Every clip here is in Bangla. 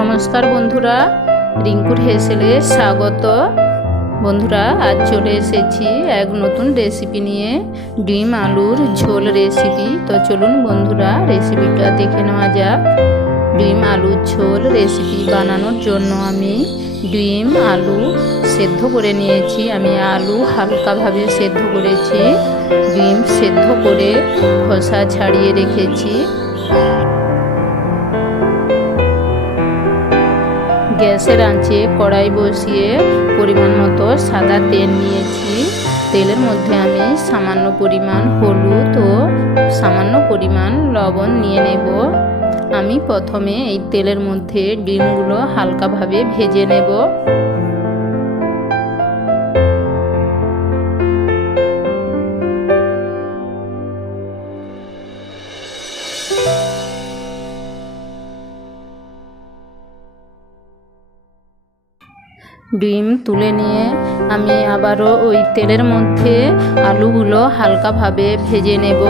নমস্কার বন্ধুরা, রিঙ্কুর হেসেলে স্বাগত। বন্ধুরা, আজ চলে এসেছি এক নতুন রেসিপি নিয়ে, ডিম আলুর ঝোল রেসিপি তো চলুন বন্ধুরা রেসিপিটা দেখে নেওয়া যাক। ডিম আলুর ঝোল রেসিপি বানানোর জন্য আমি ডিম আলু সেদ্ধ করে নিয়েছি। আমি আলু হালকাভাবে সেদ্ধ করেছি। ডিম সেদ্ধ করে খোসা ছাড়িয়ে রেখেছি। গ্যাসের আঁচে কড়াই বসিয়ে পরিমাণ মতো সাদা তেল নিয়েছি। তেলের মধ্যে আমি সামান্য পরিমাণ হলুদ ও সামান্য পরিমাণ লবণ নিয়ে নেব। আমি প্রথমে এই তেলের মধ্যে ডিমগুলো হালকাভাবে ভেজে নেব। ডিম তুলে নিয়ে আমি আবারও ওই তেলের মধ্যে আলুগুলো হালকাভাবে ভেজে নেব।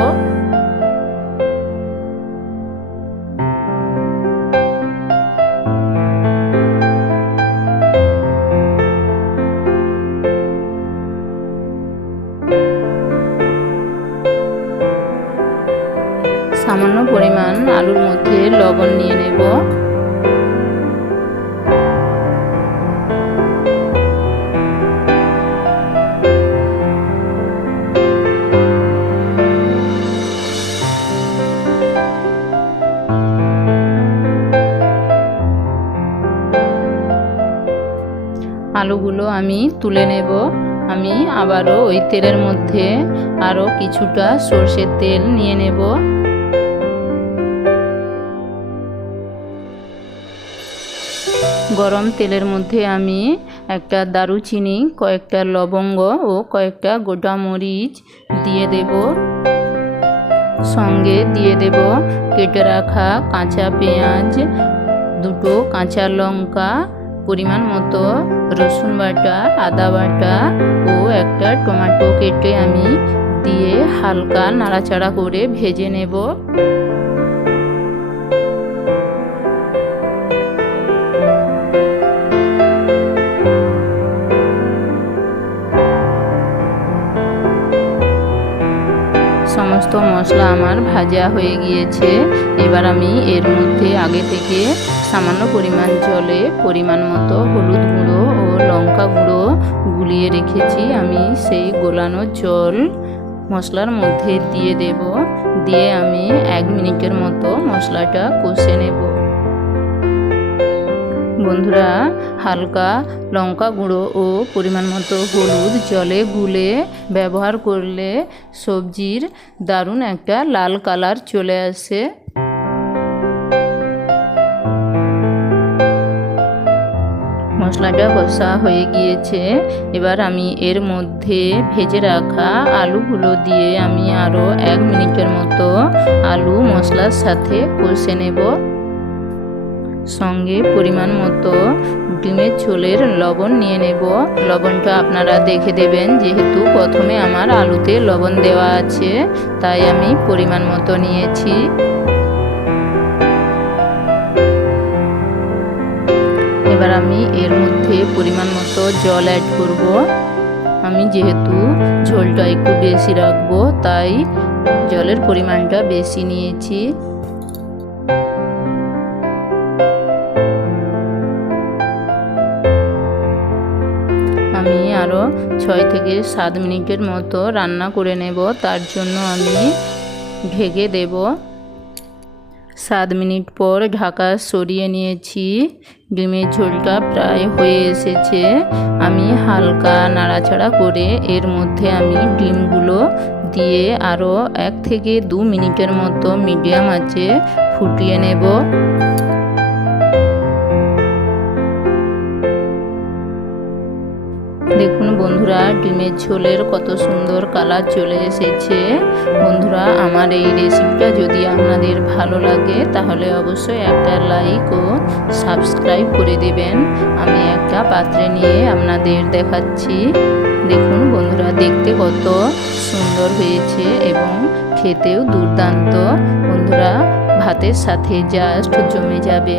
সামান্য পরিমাণ আলুর মধ্যে লবণ নিয়ে নেব। আলুগুলো আমি তুলে নেব। আমি আবারও ওই তেলের মধ্যে আরও কিছুটা সর্ষের তেল নিয়ে নেব। গরম তেলের মধ্যে আমি একটা দারুচিনি, কয়েকটা লবঙ্গ ও কয়েকটা গোটা মরিচ দিয়ে দেব। সঙ্গে দিয়ে দেব কেটে রাখা কাঁচা পেঁয়াজ, দুটো কাঁচা লঙ্কা পরিমাণ মতো রসুন বাটা, আদা বাটা ও একটা টমেটো কেটে আমি দিয়ে হালকা নাড়াচাড়া করে ভেজে নেব। সমস্ত মশলা আমার ভাজা হয়ে গিয়েছে। এবার আমি এর মধ্যে আগে থেকে সামান্য পরিমাণ জলে পরিমাণ মতো হলুদ গুঁড়ো ও লঙ্কা গুঁড়ো গুলিয়ে রেখেছি। আমি সেই গোলানো জল মশলার মধ্যে দিয়ে দেব। দিয়ে আমি এক মিনিটের মতো মশলাটা কষে নেব। বন্ধুরা, হালকা লঙ্কা গুঁড়ো ও পরিমাণ মতো হলুদ জলে গুলে ব্যবহার করলে সবজির দারুণ একটা লাল কালার চলে আসে। মশলাটা কষা হয়ে গিয়েছে। এবার আমি এর মধ্যে ভেজে রাখা আলুগুলো দিয়ে আমি আরও এক মিনিটের মতো আলু মশলার সাথে কষে নেব। সঙ্গে পরিমাণ মতো ডিমের ঝোলের লবণ নিয়ে নেব। লবণটা আপনারা দেখে দেবেন, যেহেতু প্রথমে আমার আলুতে লবণ দেওয়া আছে, তাই আমি পরিমাণ মতো নিয়েছি। এবার আমি এর মধ্যে পরিমাণ মতো জল অ্যাড করব। আমি যেহেতু ঝোলটা একটু বেশি রাখব, তাই জলের পরিমাণটা বেশি নিয়েছি। ছয় থেকে সাত মিনিটের মতো রান্না করে নেব। তার জন্য আমি ঢেকে দেব। সাত মিনিট পর ঢাকা সরিয়ে নিয়েছি। ডিমের ঝোলটা প্রায় হয়ে এসেছে। আমি হালকা নাড়াচাড়া করে এর মধ্যে আমি ডিমগুলো দিয়ে আরও এক থেকে দু মিনিটের মতো মিডিয়াম আছে ফুটিয়ে নেব। দেখুন বন্ধুরা, ডিমের ঝোলের কত সুন্দর কালার চলে এসেছে। বন্ধুরা, আমার এই রেসিপিটা যদি আপনাদের ভালো লাগে, তাহলে অবশ্যই একটা লাইক ও সাবস্ক্রাইব করে দেবেন। আমি একটা পাত্রে নিয়ে আপনাদের দেখাচ্ছি। দেখুন বন্ধুরা, দেখতে কত সুন্দর হয়েছে এবং খেতেও দুর্দান্ত। বন্ধুরা, ভাতের সাথে জাস্ট জমে যাবে।